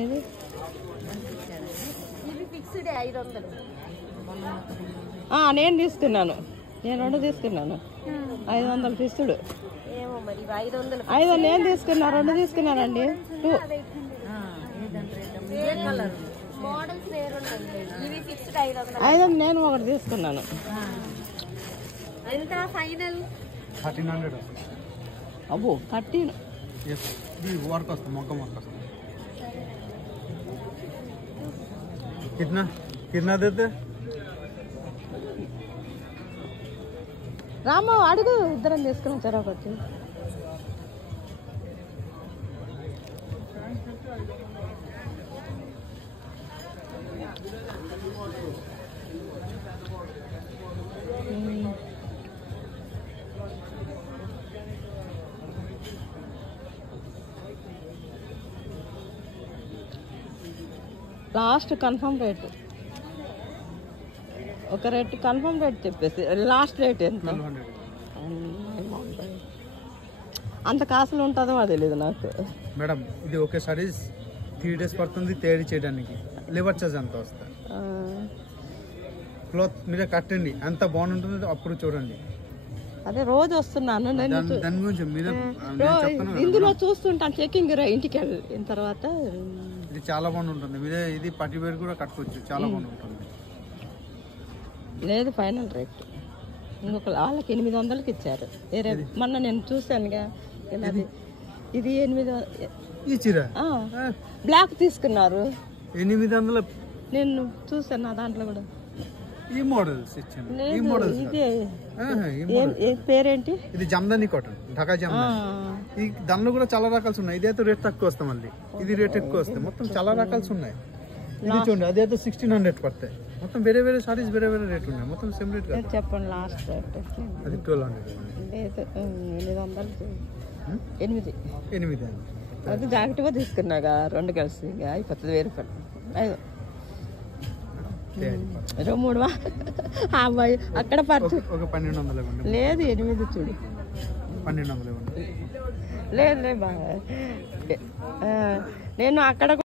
ఏది నేను తీసుకున్నాను, నేను 2 తీసుకున్నాను. 500 ఫిక్స్డ్. 500 నేను తీసుకున్నా, 2 తీసుకున్నానండి. 2 500 నేను 1 తీసుకున్నాను. ఎంత ఫైనల్? 1300. అబ్బో 13. ఇది వర్క్ వస్తుంది, మొక్క వస్తుంది. कितना कितना देते? రామ అడుగు, ఇద్దరం తీసుకున్నాం చెరొకటి. లాస్ట్ కన్ఫర్మ్ రేట్, ఒక రేట్ కన్ఫర్మ్ రేట్ చెప్పేసి లాస్ట్ రేట్ ఎంత? 1200. అంత కాసులు ఉంటుందో తెలియదు నాకు మేడం. ఇది ఒకేసారి 3 days పడుతుంది తయారు చేయడానికి. లేబర్ చార్జ్ అంత వస్తుంది. క్లాత్ మీరే కట్టండి, ఎంత బాగుంటుంది అప్పుడు చూడండి. అదే రోజు వస్తున్నాను నేను, దాని గురించి మీరే ఇందులో చూస్తుంటాను. చెకింగ్ ఇంటికి వెళ్ళిన తర్వాత ఇది చాలా బాగుంటుంది. మీరే ఇది పట్టి వేరు కూడా కట్టుకోవచ్చు, చాలా బాగుంటుంది. లేదు ఫైనల్ రేట్. ఇంకొక వాళ్ళకి 800కి ఇచ్చారు. వేరే మొన్న నేను చూశానుగా, ఇది 800. ఈ చీర బ్లాక్ తీసుకున్నారు 800. నేను చూసాను నా దాంట్లో కూడా. ఈ మోడల్స్ ఇచ్చాను. ఈ మోడల్స్ ఇదే పేరేంటి? ఇది జమ్దాని కాటన్, ఢాకా జమ్దాని. ఈ దానిలో కూడా చాలా రకాలు ఉన్నాయి. ఇదైతే రేట్ తక్కువ వస్తాయి, మళ్ళీ ఇది రేట్ ఎక్కువ వస్తాయి. మొత్తం చాలా రకాలు ఉన్నాయి. ఇది చూడండి, అదైతే 1600 పడతాయి. మొత్తం వేరే వేరే సారీస్ వేరే వేరే రేట్ ఉన్నాయి. మొత్తం సేమ్ రేట్ కాదు. చెప్పండి లాస్ట్ రేట్. అది 1200. లేదు 800. 8. అది జాకెట్గా తీసుకున్నాగా 2 కలిసి అయిపోతుంది 1000 రూపాయలు. 3 అబ్బాయి అక్కడ పడుతు. ఒక 1200 లేదు 8 చూడు. 1200 లేదు లేదు బాగా నేను అక్కడ